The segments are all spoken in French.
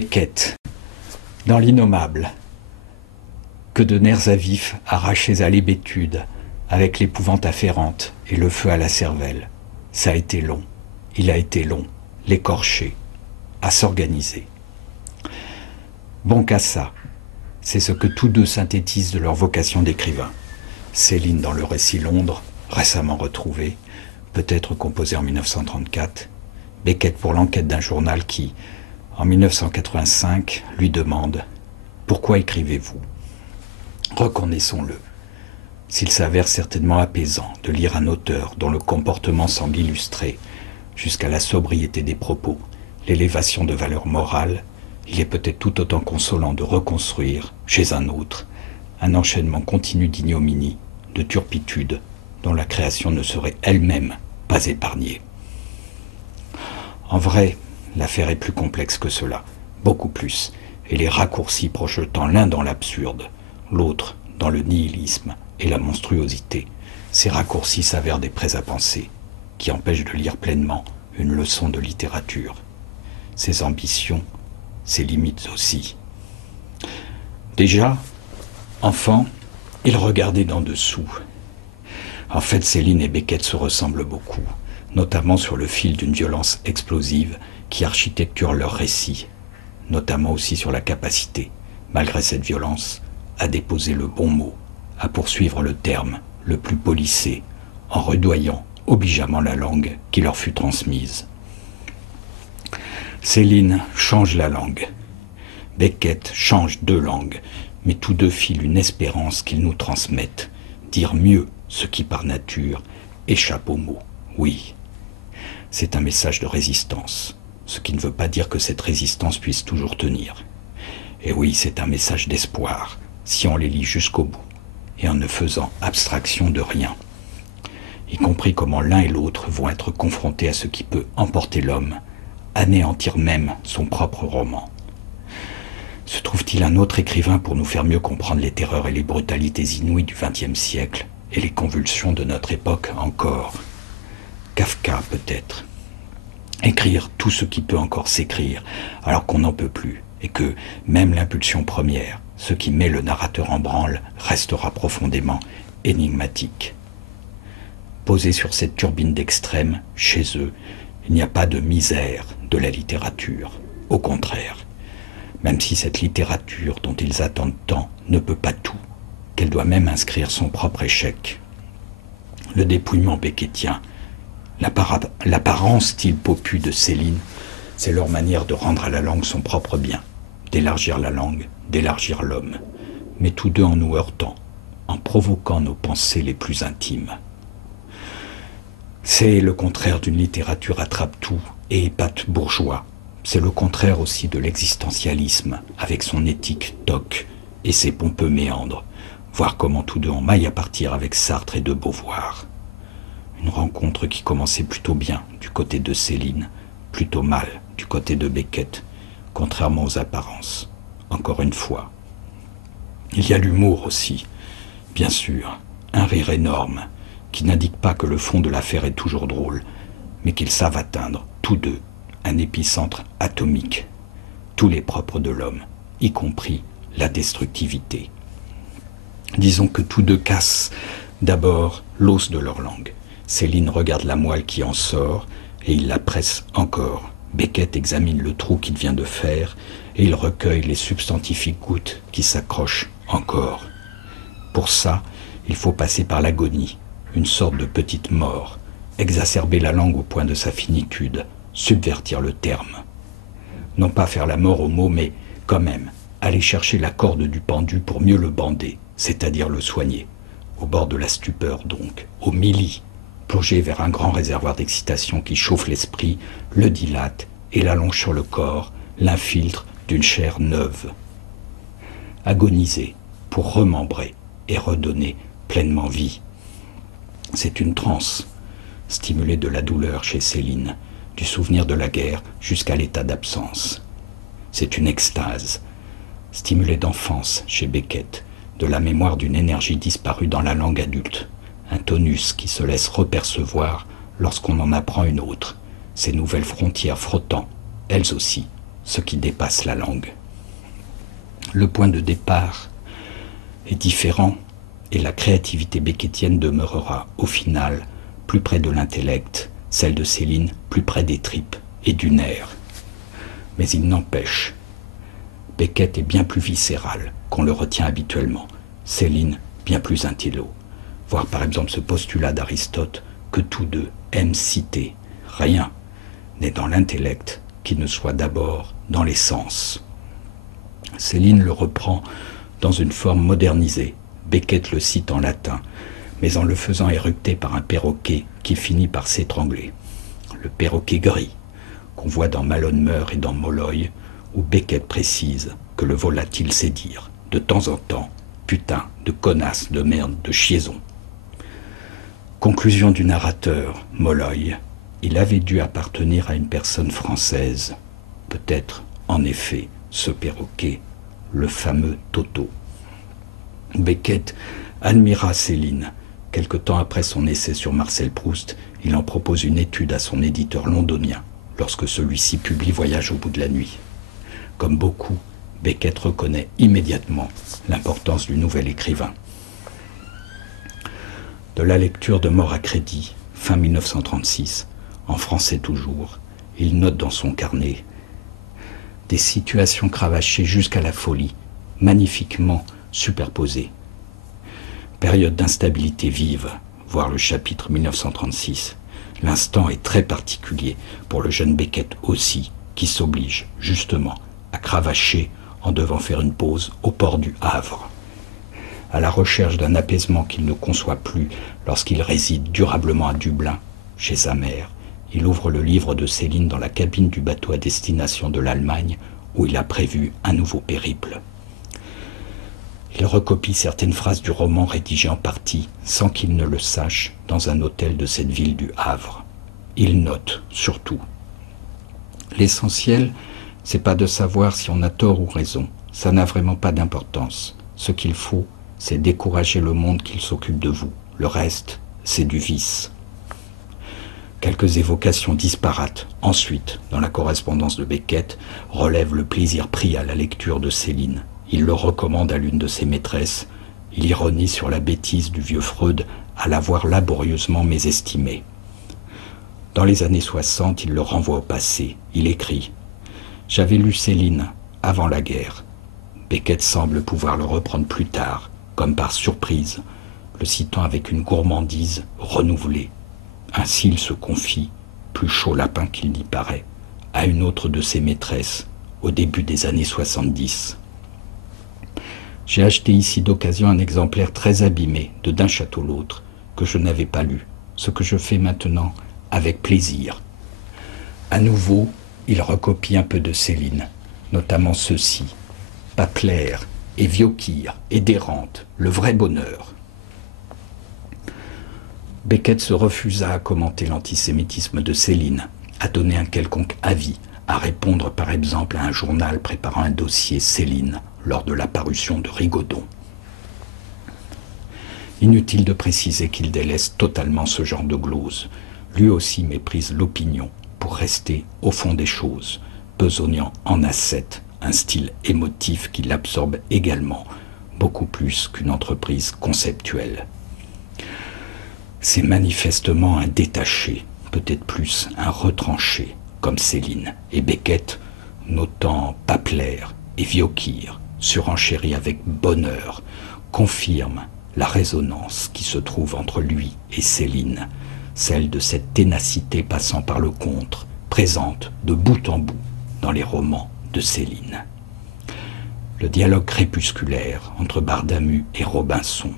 Quête, dans l'innommable, que de nerfs à vif arrachés à l'hébétude, avec l'épouvante afférente et le feu à la cervelle. Ça a été long, il a été long, l'écorcher, à s'organiser. Bon qu'à ça, c'est ce que tous deux synthétisent de leur vocation d'écrivain. Céline dans le récit Londres, récemment retrouvé, peut-être composé en 1934, Beckett pour l'enquête d'un journal qui, en 1985, lui demande « Pourquoi écrivez-vous » Reconnaissons-le. S'il s'avère certainement apaisant de lire un auteur dont le comportement semble illustrer, jusqu'à la sobriété des propos, l'élévation de valeurs morales, il est peut-être tout autant consolant de reconstruire, chez un autre, un enchaînement continu d'ignominie, de turpitude, dont la création ne serait elle-même pas épargnée. En vrai, l'affaire est plus complexe que cela, beaucoup plus, et les raccourcis projetant l'un dans l'absurde, l'autre dans le nihilisme et la monstruosité, ces raccourcis s'avèrent des prêts à penser, qui empêchent de lire pleinement une leçon de littérature. Ses ambitions, ses limites aussi. Déjà, enfant, il regardait d'en dessous. En fait, Céline et Beckett se ressemblent beaucoup, notamment sur le fil d'une violence explosive qui architecture leur récit, notamment aussi sur la capacité, malgré cette violence, à déposer le bon mot, à poursuivre le terme le plus polissé, en redoyant obligeamment la langue qui leur fut transmise. Céline change la langue. Beckett change deux langues, mais tous deux filent une espérance qu'ils nous transmettent, dire mieux ce qui par nature échappe aux mots. Oui, c'est un message de résistance, ce qui ne veut pas dire que cette résistance puisse toujours tenir. Et oui, c'est un message d'espoir, si on les lit jusqu'au bout, et en ne faisant abstraction de rien, y compris comment l'un et l'autre vont être confrontés à ce qui peut emporter l'homme, anéantir même son propre roman. Se trouve-t-il un autre écrivain pour nous faire mieux comprendre les terreurs et les brutalités inouïes du XXe siècle et les convulsions de notre époque encore? Kafka peut-être. Écrire tout ce qui peut encore s'écrire alors qu'on n'en peut plus et que même l'impulsion première, ce qui met le narrateur en branle, restera profondément énigmatique. Posé sur cette turbine d'extrême, chez eux, il n'y a pas de misère de la littérature. Au contraire, même si cette littérature dont ils attendent tant ne peut pas tout, qu'elle doit même inscrire son propre échec. Le dépouillement beckettien, l'apparent style popu de Céline, c'est leur manière de rendre à la langue son propre bien, d'élargir la langue, d'élargir l'homme, mais tous deux en nous heurtant, en provoquant nos pensées les plus intimes. C'est le contraire d'une littérature attrape-tout et épate bourgeois. C'est le contraire aussi de l'existentialisme, avec son éthique toc et ses pompeux méandres, voir comment tous deux en maillent à partir avec Sartre et de Beauvoir. Une rencontre qui commençait plutôt bien du côté de Céline, plutôt mal du côté de Beckett, contrairement aux apparences. Encore une fois. Il y a l'humour aussi, bien sûr, un rire énorme, qui n'indique pas que le fond de l'affaire est toujours drôle, mais qu'ils savent atteindre, tous deux, un épicentre atomique, tous les propres de l'homme, y compris la destructivité. Disons que tous deux cassent d'abord l'os de leur langue. Céline regarde la moelle qui en sort, et il la presse encore. Beckett examine le trou qu'il vient de faire, et il recueille les substantifiques gouttes qui s'accrochent encore. Pour ça, il faut passer par l'agonie, une sorte de petite mort, exacerber la langue au point de sa finitude, subvertir le terme. Non pas faire la mort au mot, mais quand même, aller chercher la corde du pendu pour mieux le bander, c'est-à-dire le soigner. Au bord de la stupeur donc, au milli, plongé vers un grand réservoir d'excitation qui chauffe l'esprit, le dilate et l'allonge sur le corps, l'infiltre d'une chair neuve. Agoniser pour remembrer et redonner pleinement vie. C'est une transe, stimulée de la douleur chez Céline, du souvenir de la guerre jusqu'à l'état d'absence. C'est une extase, stimulée d'enfance chez Beckett, de la mémoire d'une énergie disparue dans la langue adulte, un tonus qui se laisse repercevoir lorsqu'on en apprend une autre, ces nouvelles frontières frottant, elles aussi, ce qui dépasse la langue. Le point de départ est différent et la créativité beckettienne demeurera, au final, plus près de l'intellect, celle de Céline plus près des tripes et du nerf. Mais il n'empêche, Beckett est bien plus viscéral qu'on le retient habituellement, Céline bien plus intello. Voir par exemple ce postulat d'Aristote que tous deux aiment citer. Rien n'est dans l'intellect qui ne soit d'abord dans les sens. Céline le reprend dans une forme modernisée. Beckett le cite en latin, mais en le faisant éructer par un perroquet qui finit par s'étrangler. Le perroquet gris, qu'on voit dans Malone meurt et dans Molloy, où Beckett précise que le volatile sait dire, de temps en temps, putain, de connasse, de merde, de chiaison. Conclusion du narrateur, Molloy, il avait dû appartenir à une personne française. Peut-être, en effet, ce perroquet, le fameux Toto. Beckett admira Céline. Quelque temps après son essai sur Marcel Proust, il en propose une étude à son éditeur londonien, lorsque celui-ci publie Voyage au bout de la nuit. Comme beaucoup, Beckett reconnaît immédiatement l'importance du nouvel écrivain. De la lecture de Mort à crédit, fin 1936, en français toujours, il note dans son carnet des situations cravachées jusqu'à la folie, magnifiquement superposées. Période d'instabilité vive, voir le chapitre 1936. L'instant est très particulier pour le jeune Beckett aussi, qui s'oblige, justement, à cravacher en devant faire une pause au port du Havre. À la recherche d'un apaisement qu'il ne conçoit plus lorsqu'il réside durablement à Dublin, chez sa mère, il ouvre le livre de Céline dans la cabine du bateau à destination de l'Allemagne, où il a prévu un nouveau périple. Il recopie certaines phrases du roman rédigé en partie, sans qu'il ne le sache, dans un hôtel de cette ville du Havre. Il note, surtout. L'essentiel, c'est pas de savoir si on a tort ou raison. Ça n'a vraiment pas d'importance. Ce qu'il faut, c'est décourager le monde qu'il s'occupe de vous. Le reste, c'est du vice. Quelques évocations disparates, ensuite, dans la correspondance de Beckett, relèvent le plaisir pris à la lecture de Céline. Il le recommande à l'une de ses maîtresses. Il ironise sur la bêtise du vieux Freud à l'avoir laborieusement mésestimé. Dans les années 60, il le renvoie au passé. Il écrit « J'avais lu Céline avant la guerre. » Beckett semble pouvoir le reprendre plus tard, comme par surprise, le citant avec une gourmandise renouvelée. Ainsi il se confie, plus chaud lapin qu'il n'y paraît, à une autre de ses maîtresses, au début des années 70. J'ai acheté ici d'occasion un exemplaire très abîmé de D'un château l'autre, que je n'avais pas lu, ce que je fais maintenant avec plaisir. À nouveau, il recopie un peu de Céline, notamment ceci, Papler et Viokir et Dérante, le vrai bonheur. Beckett se refusa à commenter l'antisémitisme de Céline, à donner un quelconque avis, à répondre par exemple à un journal préparant un dossier Céline lors de la parution de Rigaudon. Inutile de préciser qu'il délaisse totalement ce genre de glose. Lui aussi méprise l'opinion pour rester au fond des choses, besognant en ascète un style émotif qui l'absorbe également, beaucoup plus qu'une entreprise conceptuelle. C'est manifestement un détaché, peut-être plus un retranché, comme Céline, et Beckett, notant Papler et Viokir, surenchérit avec bonheur, confirme la résonance qui se trouve entre lui et Céline, celle de cette ténacité passant par le contre, présente de bout en bout dans les romans de Céline. Le dialogue crépusculaire entre Bardamu et Robinson,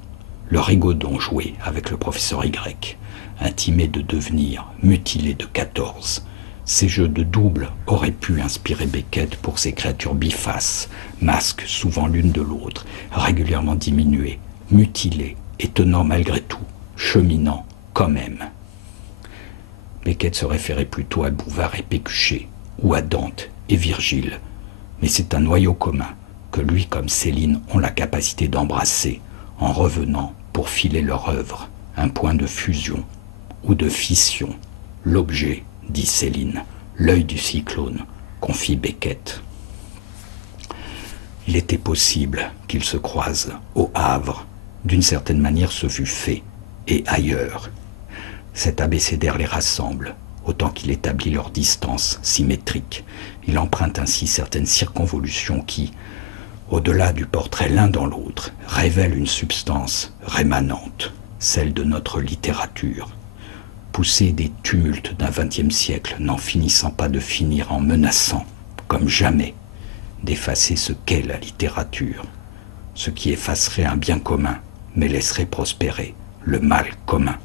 le Rigaudon joué avec le professeur Y, intimé de devenir mutilé de 14. Ces jeux de double auraient pu inspirer Beckett pour ces créatures bifaces, masques souvent l'une de l'autre, régulièrement diminuées, mutilées et tenant malgré tout, cheminant quand même. Beckett se référait plutôt à Bouvard et Pécuchet, ou à Dante et Virgile, mais c'est un noyau commun que lui comme Céline ont la capacité d'embrasser en revenant pour filer leur œuvre, un point de fusion ou de fission. L'objet, dit Céline, l'œil du cyclone, confie Beckett. Il était possible qu'ils se croisent au Havre. D'une certaine manière, ce fut fait, et ailleurs. Cet abécédaire les rassemble, autant qu'il établit leur distance symétrique. Il emprunte ainsi certaines circonvolutions qui, au-delà du portrait l'un dans l'autre, révèlent une substance rémanente, celle de notre littérature, poussée des tumultes d'un XXe siècle, n'en finissant pas de finir en menaçant, comme jamais, d'effacer ce qu'est la littérature, ce qui effacerait un bien commun, mais laisserait prospérer le mal commun.